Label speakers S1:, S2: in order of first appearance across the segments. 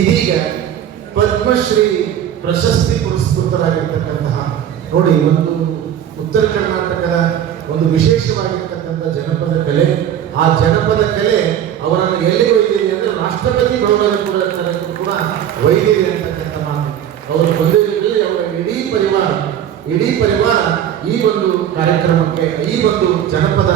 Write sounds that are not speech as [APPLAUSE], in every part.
S1: ಇದೀಗ ಪದ್ಮಶ್ರೀ ಪ್ರಶಸ್ತಿ ಪುರಸ್ಕೃತರಾಗಿರ್ತಕ್ಕಂತಹ ನೋಡಿ ಒಂದು ಉತ್ತರ ಕರ್ನಾಟಕದ ಒಂದು ವಿಶೇಷವಾಗಿರ್ತಕ್ಕಂಥ ಜನಪದ ಕಲೆ, ಆ ಜನಪದ ಕಲೆ ಅವರನ್ನು ಎಲ್ಲಿ ಒಯ್ದಿದೆ ಅಂದ್ರೆ ರಾಷ್ಟ್ರಪತಿ ಭವನದ ಕೂಡ ಕೂಡ ಒಯ್ದಿದೆ ಅಂತಕ್ಕಂಥ ಮಾತು. ಅವರು ಬಂದಿರಲಿ ಅವರ ಇಡೀ ಪರಿವಾರ ಇಡೀ ಪರಿವಾರ ಈ ಒಂದು ಕಾರ್ಯಕ್ರಮಕ್ಕೆ, ಈ ಒಂದು ಜನಪದ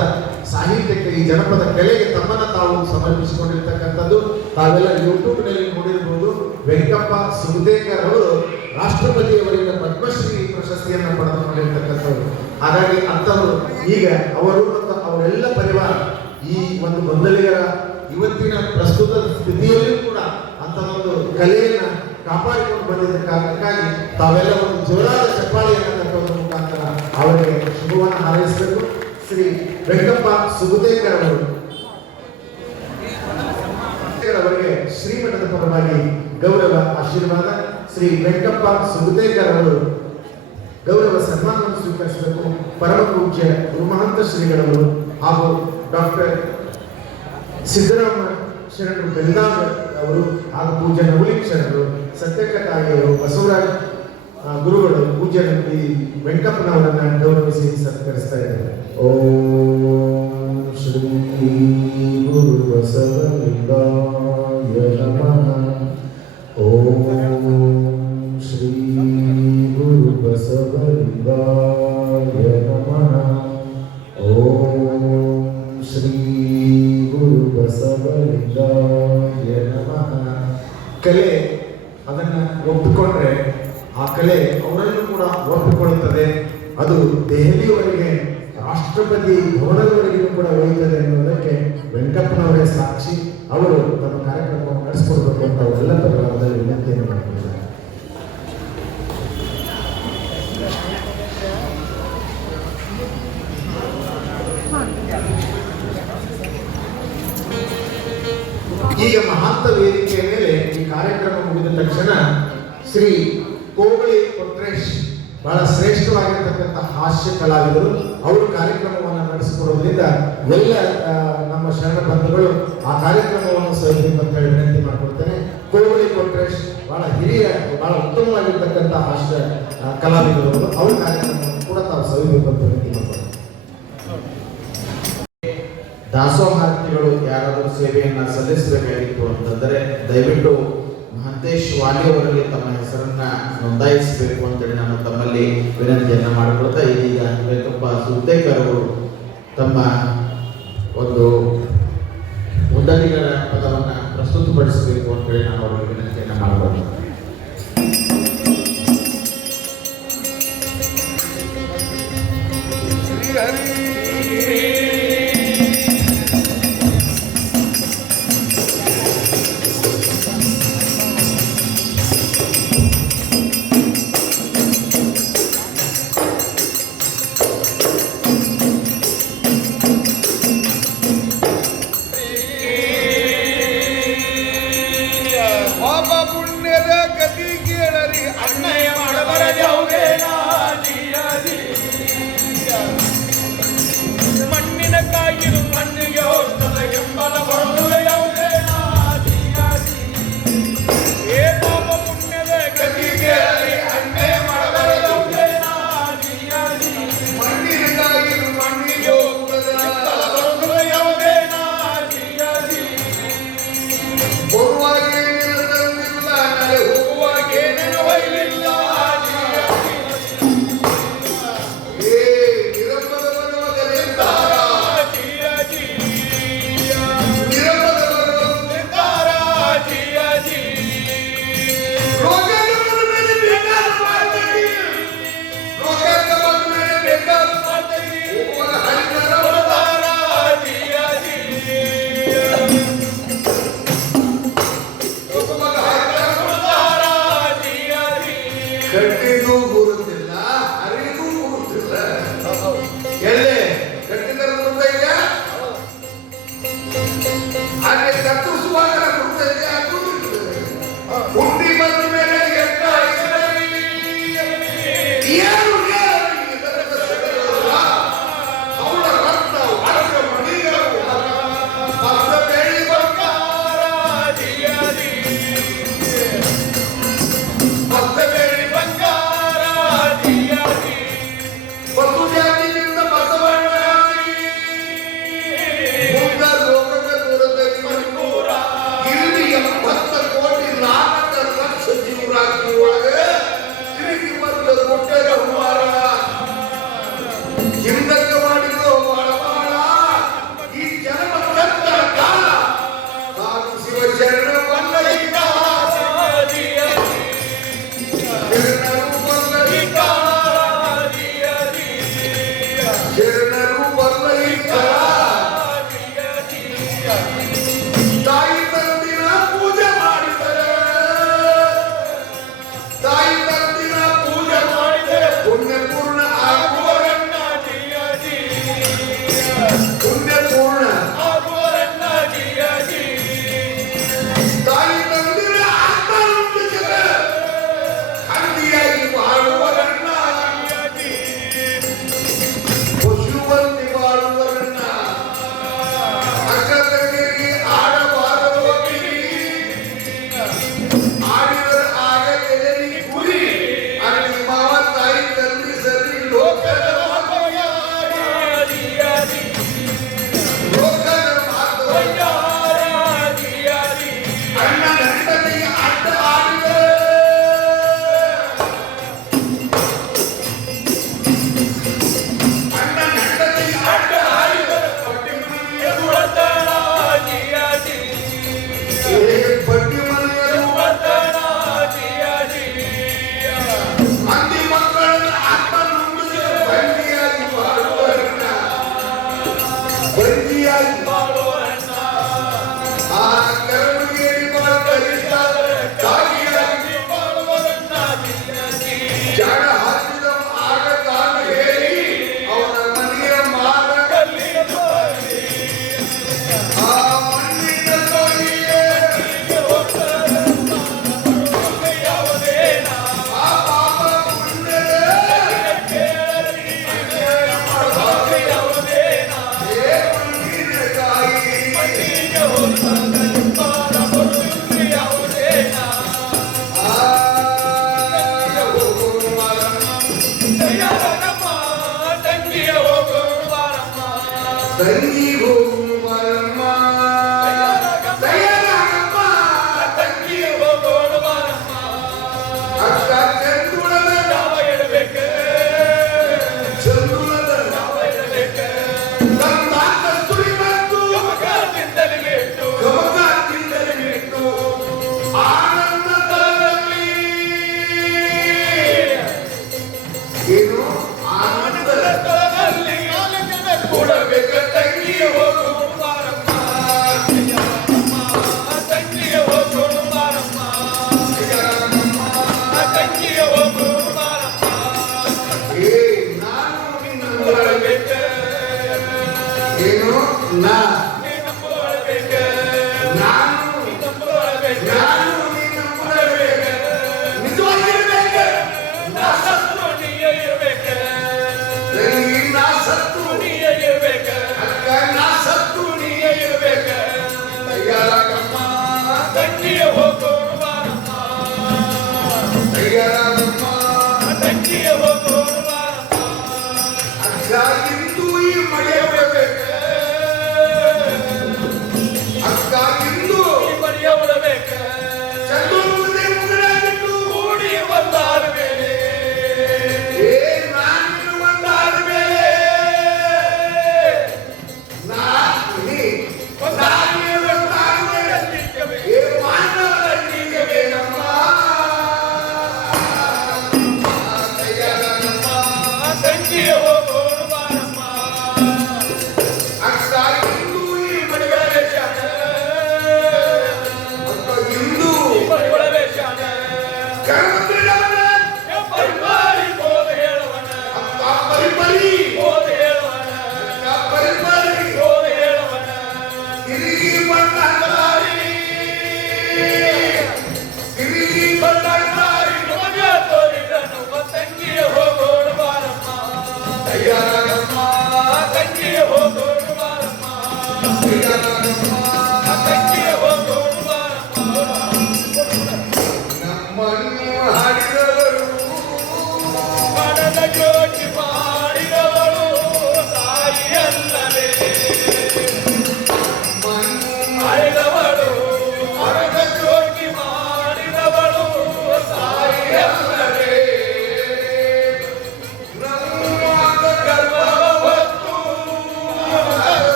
S1: ಸಾಹಿತ್ಯಕ್ಕೆ ಈ ಜನಪದ ಕಲೆಗೆ ತಮ್ಮನ್ನ ತಾವು ಸಮರ್ಪಿಸಿಕೊಂಡಿರ್ತಕ್ಕಂಥದ್ದು ತಾವೆಲ್ಲ ಯೂಟ್ಯೂಬ್ನಲ್ಲಿ ನೋಡಿರ್ಬೋದು. ವೆಂಕಪ್ಪ ಸುಗದೇಕರ್ ಅವರು ರಾಷ್ಟ್ರಪತಿಯವರಿಂದ ಪದ್ಮಶ್ರೀ ಪ್ರಶಸ್ತಿಯನ್ನು ಪಡೆದುಕೊಂಡಿರ್ತಕ್ಕಂಥವ್ರು ಹಾಗಾಗಿ ಅಂಥವರು ಈಗ ಅವರು ಮತ್ತು ಅವರೆಲ್ಲ ಪರಿವಾರ ಈ ಒಂದು ಗೊಂದಲಿಗರ ಇವತ್ತಿನ ಪ್ರಸ್ತುತ ಸ್ಥಿತಿಯಲ್ಲಿಯೂ ಕೂಡ ಅಂತ ಒಂದು ಕಲೆಯನ್ನ ಕಾಪಾಡಿಕೊಂಡು ಬಂದಿದ್ದ ಕಾರಣಕ್ಕಾಗಿ ತಾವೆಲ್ಲ ಒಂದು ಜೋರಾದ ಚಪ್ಪಾಳೆಯನ್ನು ಮುಖಾಂತರ ಅವರಿಗೆ ಶುಭವನ್ನು ಹಾರೈಸಬೇಕು. ಶ್ರೀ ವೆಂಕಪ್ಪ ಸುಗುದೇಕರ್ ಅವರು ಅವರಿಗೆ ಶ್ರೀಮಠದ ಪರವಾಗಿ ಗೌರವ ಆಶೀರ್ವಾದ. ಶ್ರೀ ವೆಂಕಪ್ಪ ಸುಬುದೇಕರ್ ಅವರು ಗೌರವ ಸನ್ಮಾನವನ್ನು ಸ್ವೀಕರಿಸಬೇಕು. ಪರಮ ಪೂಜ್ಯ ಗುರುಮಹಂತ ಶ್ರೀಗಳವರು ಹಾಗೂ ಡಾಕ್ಟರ್ ಸಿದ್ದರಾಮ ಶರಣರು ಬೆಂದಾಮ ಅವರು ಹಾಗೂ ಪೂಜ್ಯ ನವಲಿಕ್ ಶರಣರು, ಸತ್ಯಕ ತಾಯಿಯವರು ಬಸವರಾಜ್ ಗುರುಗಳು, ಪೂಜ್ಯ ವೆಂಕಪ್ಪನವರನ್ನ ಗೌರವಿಸಿ ಸತ್ಕರಿಸ್ತಾ ಇದ್ದಾರೆ. ಓಂ ಒಪ್ಪಿಕೊಳ್ಳುತ್ತದೆ. ಅದು ದೆಹಲಿಯವರೆಗೆ, ರಾಷ್ಟ್ರಪತಿ ಭವನದವರೆಗೂ ಕೂಡ ಒಯ್ಯುತ್ತದೆ ಎನ್ನುವುದಕ್ಕೆ ವೆಂಕಪ್ಪನವರೇ ಸಾಕ್ಷಿ. ಅವರು ತಮ್ಮ ಕಾರ್ಯಕ್ರಮವನ್ನು ನಡೆಸಿಕೊಡ್ಬೇಕು ಅಂತ ಅವರೆಲ್ಲ ಪ್ರಕಾರದಲ್ಲಿ ವಿನಂತಿಯನ್ನು ಮಾಡಿದ್ದಾರೆ ಈಗ ಮಹಾಂತ ವೇದಿಕೆಯ ಮೇಲೆ ಈ ಕಾರ್ಯಕ್ರಮ ಮುಗಿದ ತಕ್ಷಣ ಶ್ರೀ ಕೋಗಳಿ ಕೊಟ್ರೇಶ್ ಬಹಳ ಶ್ರೇಷ್ಠವಾಗಿರ್ತಕ್ಕಂಥ ಹಾಸ್ಯ ಕಲಾವಿದರು. ಅವರು ಕಾರ್ಯಕ್ರಮವನ್ನು ನಡೆಸಿಕೊಡೋದ್ರಿಂದ ಎಲ್ಲ ನಮ್ಮ ಶರಣ ಬಂಧುಗಳು ಆ ಕಾರ್ಯಕ್ರಮವನ್ನು ಸಹಿಸಬೇಕು ಅಂತ ಹೇಳಿ ವಿನಂತಿ ಮಾಡಿಕೊಡ್ತೇನೆ ಕೋವಳಿ ಕೊಟ್ರೇಶ್ ಬಹಳ ಹಿರಿಯ, ಬಹಳ ಉತ್ತಮವಾಗಿರ್ತಕ್ಕಂಥ ಹಾಸ್ಯ ಕಲಾವಿದರು ಅವರು. ಕಾರ್ಯಕ್ರಮವನ್ನು ಕೂಡ ತಾವು ಸವಿಬೇಕು ಅಂತ ವಿನಂತಿ ದಾಸೋಹಾರ್ಥಿಗಳು ಯಾರಾದರೂ ಸೇವೆಯನ್ನು ಸಲ್ಲಿಸಬೇಕಾಗಿತ್ತು ಅಂತಂದರೆ ದಯವಿಟ್ಟು ಮಹಂತೇಶ್ ವಾಲಿ ಅವರಲ್ಲಿ ತಮ್ಮ ಹೆಸರನ್ನ ನೋಂದಾಯಿಸಬೇಕು ಅಂತೇಳಿ ನಾನು ತಮ್ಮಲ್ಲಿ ವಿನಂತಿಯನ್ನ ಮಾಡಿಕೊಳ್ತಾ ಇದೀಗ ವೆಂಕಪ್ಪ ಸುದ್ದೇಕರ್ ಅವರು ತಮ್ಮ ಒಂದು
S2: Brilha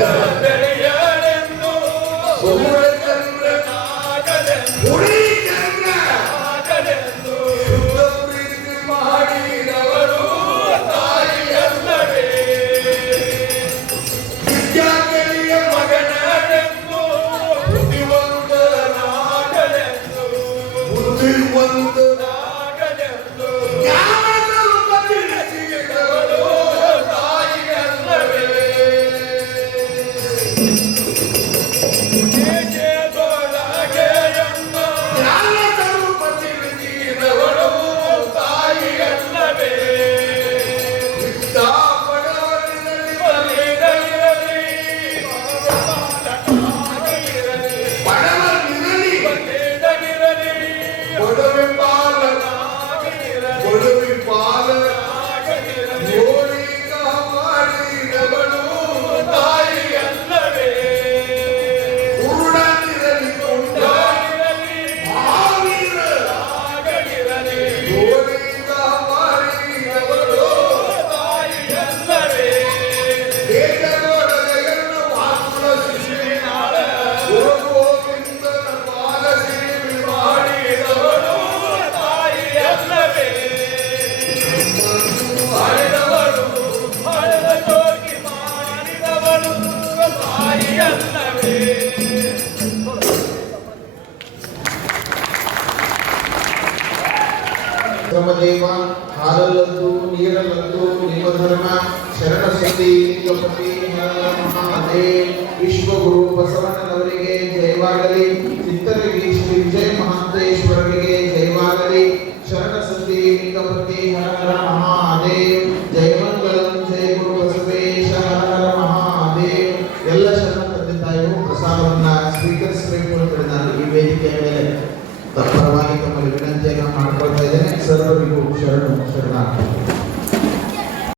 S2: Yeah. [LAUGHS]